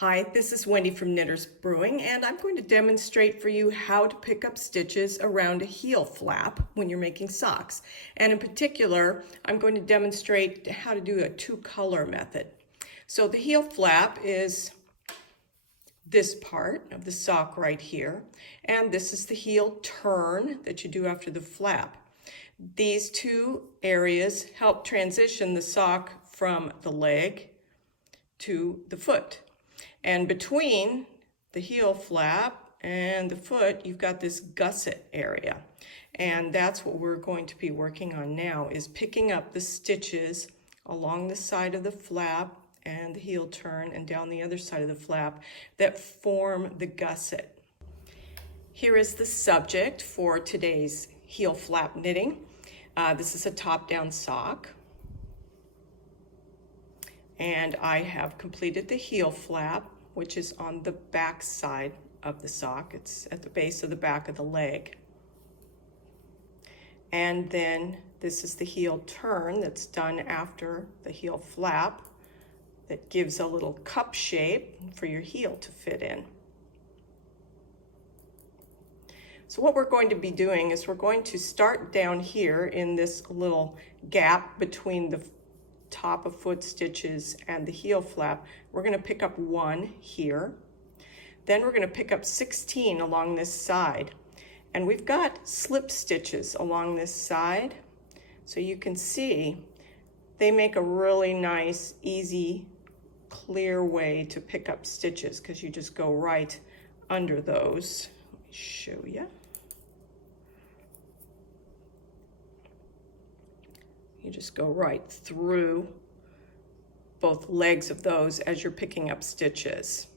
Hi, this is Wendy from Knitters Brewing, and I'm going to demonstrate for you how to pick up stitches around a heel flap when you're making socks. And in particular, I'm going to demonstrate how to do a two-color method. So the heel flap is this part of the sock right here, and this is the heel turn that you do after the flap. These two areas help transition the sock from the leg to the foot. And between the heel flap and the foot, you've got this gusset area. And that's what we're going to be working on now, is picking up the stitches along the side of the flap and the heel turn and down the other side of the flap that form the gusset. Here is the subject for today's heel flap knitting. This is a top-down sock. And I have completed the heel flap, which is on the back side of the sock. It's at the base of the back of the leg. And then this is the heel turn that's done after the heel flap that gives a little cup shape for your heel to fit in. So what we're going to be doing is we're going to start down here in this little gap between the top of foot stitches and the heel flap. We're going to pick up 1 here. Then we're going to pick up 16 along this side. And we've got slip stitches along this side. So you can see they make a really nice, easy, clear way to pick up stitches because you just go right under those. Let me show you. You just go right through both legs of those as you're picking up stitches.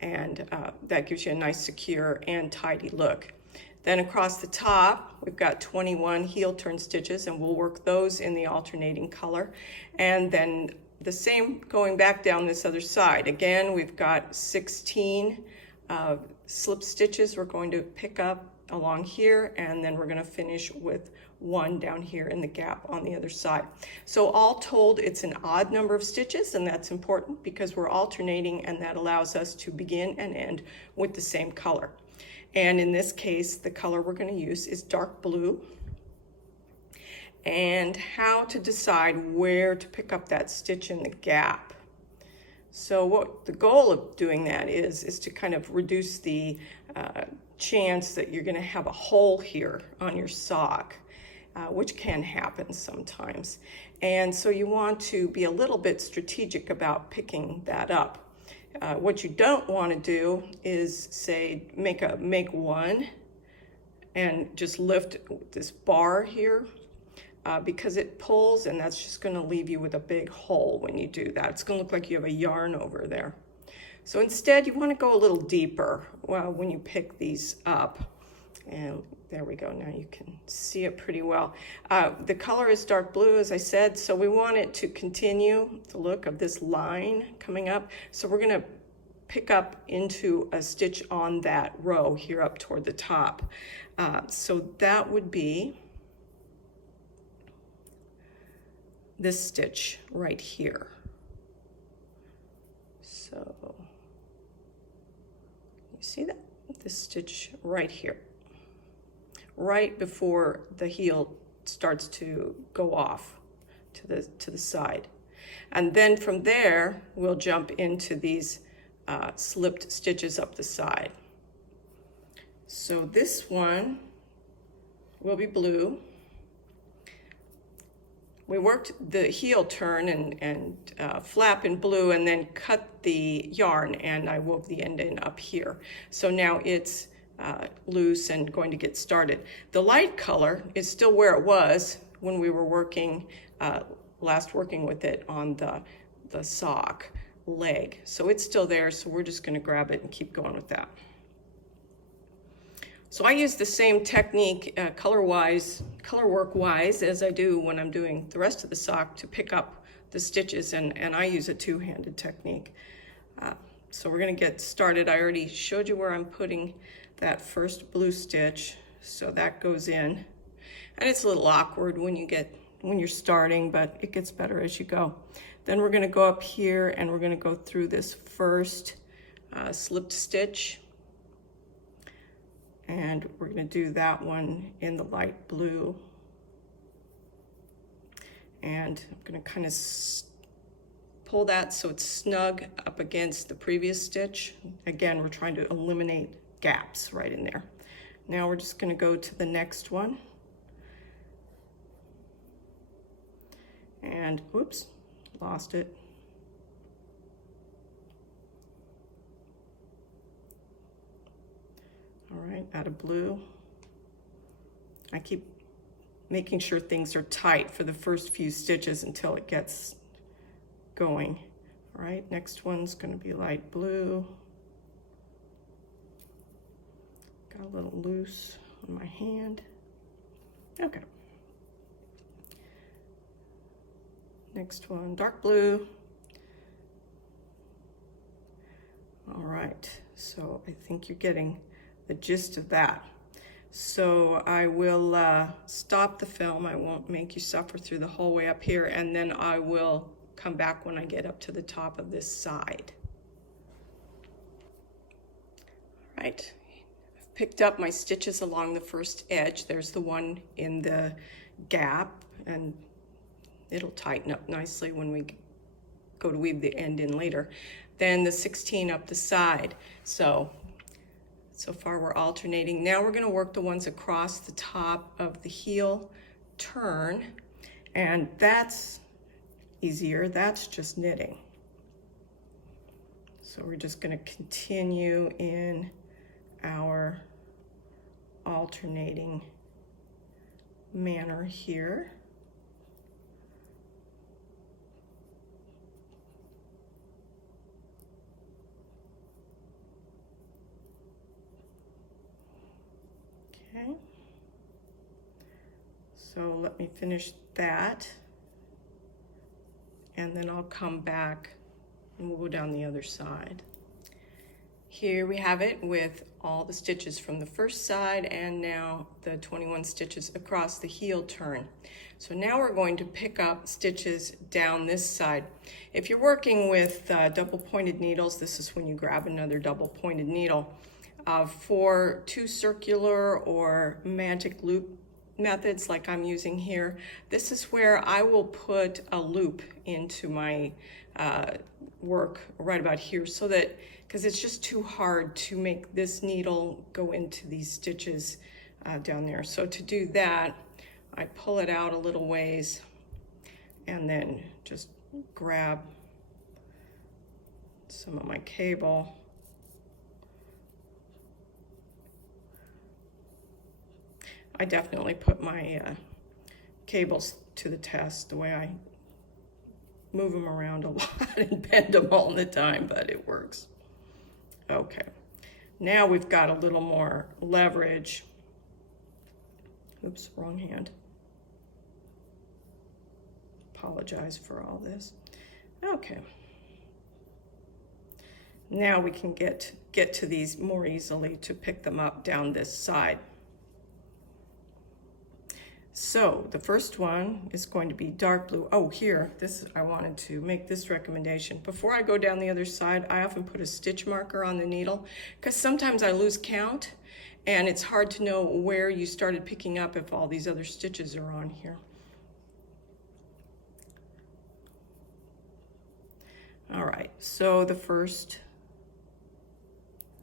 And that gives you a nice, secure and tidy look. Then across the top, we've got 21 heel turn stitches, and we'll work those in the alternating color. And then the same going back down this other side. Again, we've got 16 slip stitches we're going to pick up along here, and then we're going to finish with 1 down here in the gap on the other side. So all told, it's an odd number of stitches, and that's important because we're alternating, and that allows us to begin and end with the same color. And in this case, the color we're going to use is dark blue. And how to decide where to pick up that stitch in the gap. So what the goal of doing that is to kind of reduce the chance that you're going to have a hole here on your sock, which can happen sometimes. And so you want to be a little bit strategic about picking that up. What you don't want to do is say make 1 and just lift this bar here because it pulls, and that's just going to leave you with a big hole when you do that. It's going to look like you have a yarn over there. So instead, you want to go a little deeper when you pick these up. And there we go. Now you can see it pretty well. The color is dark blue, as I said, so we want it to continue the look of this line coming up. So we're going to pick up into a stitch on that row here up toward the top. So that would be this stitch right here. So you see that? This stitch right here, right before the heel starts to go off to the side. And then from there, we'll jump into these slipped stitches up the side. So this one will be blue. We worked the heel turn and flap in blue and then cut the yarn, and I wove the end in up here. So now it's loose and going to get started. The light color is still where it was when we were working, last working with it on the sock leg. So it's still there, so we're just going to grab it and keep going with that. So I use the same technique color work wise as I do when I'm doing the rest of the sock to pick up the stitches, and I use a two-handed technique. So we're going to get started. I already showed you where I'm putting that first blue stitch, so that goes in. And it's a little awkward when you're starting, but it gets better as you go. Then we're going to go up here and we're going to go through this first slipped stitch, and we're going to do that one in the light blue, and I'm going to kind of pull that so it's snug up against the previous stitch. Again, we're trying to eliminate gaps right in there. Now we're just going to go to the next one, and whoops, lost it. All right, out of blue. I keep making sure things are tight for the first few stitches until it gets going. All right, next one's going to be light blue. Got a little loose on my hand. Okay. Next one, dark blue. All right, so I think you're getting the gist of that. So I will stop the film. I won't make you suffer through the whole way up here, and then I will come back when I get up to the top of this side. All right, I've picked up my stitches along the first edge. There's the one in the gap, and it'll tighten up nicely when we go to weave the end in later. Then the 16 up the side. So far we're alternating. Now we're going to work the ones across the top of the heel turn, and that's easier. That's just knitting. So we're just going to continue in our alternating manner here. Okay, so let me finish that, and then I'll come back and we'll go down the other side. Here we have it with all the stitches from the first side and now the 21 stitches across the heel turn. So now we're going to pick up stitches down this side. If you're working with double pointed needles, this is when you grab another double pointed needle. For two circular or magic loop methods like I'm using here, this is where I will put a loop into my work right about here, so that, because it's just too hard to make this needle go into these stitches down there. So to do that, I pull it out a little ways and then just grab some of my cable. I definitely put my cables to the test, the way I move them around a lot and bend them all the time, but it works. Okay, now we've got a little more leverage. Oops, wrong hand. Apologize for all this. Okay. Now we can get to these more easily to pick them up down this side. So the first one is going to be dark blue. Oh, here, I wanted to make this recommendation. Before I go down the other side, I often put a stitch marker on the needle, because sometimes I lose count and it's hard to know where you started picking up if all these other stitches are on here. All right, so the first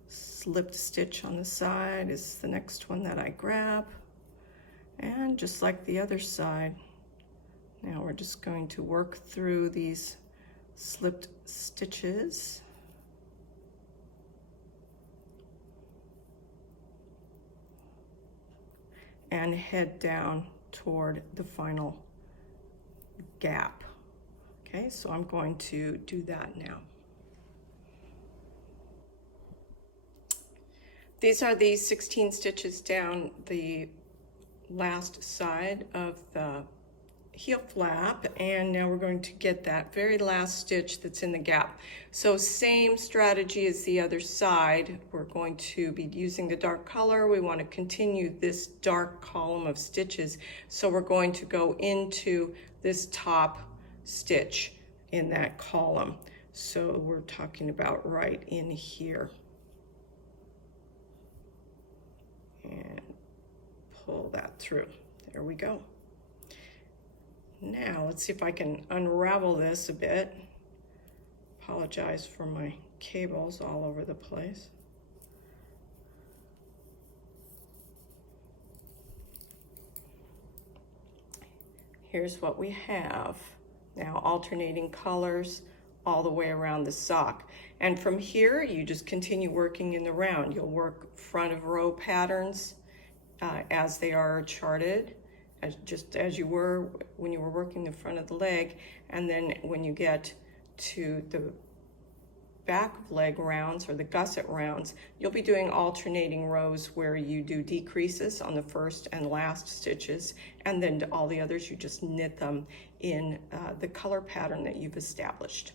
slipped stitch on the side is the next one that I grab. And just like the other side, now we're just going to work through these slipped stitches. And head down toward the final gap. Okay, so I'm going to do that now. These are the 16 stitches down the last side of the heel flap, and now we're going to get that very last stitch that's in the gap. So same strategy as the other side. We're going to be using the dark color. We want to continue this dark column of stitches, so we're going to go into this top stitch in that column. So we're talking about right in here. And pull that through. There we go. Now let's see if I can unravel this a bit. Apologize for my cables all over the place. Here's what we have. Now alternating colors all the way around the sock. And from here, you just continue working in the round. You'll work front of row patterns as they are charted, just as you were when you were working the front of the leg. And then when you get to the back of leg rounds or the gusset rounds, you'll be doing alternating rows where you do decreases on the first and last stitches, and then all the others you just knit them in the color pattern that you've established.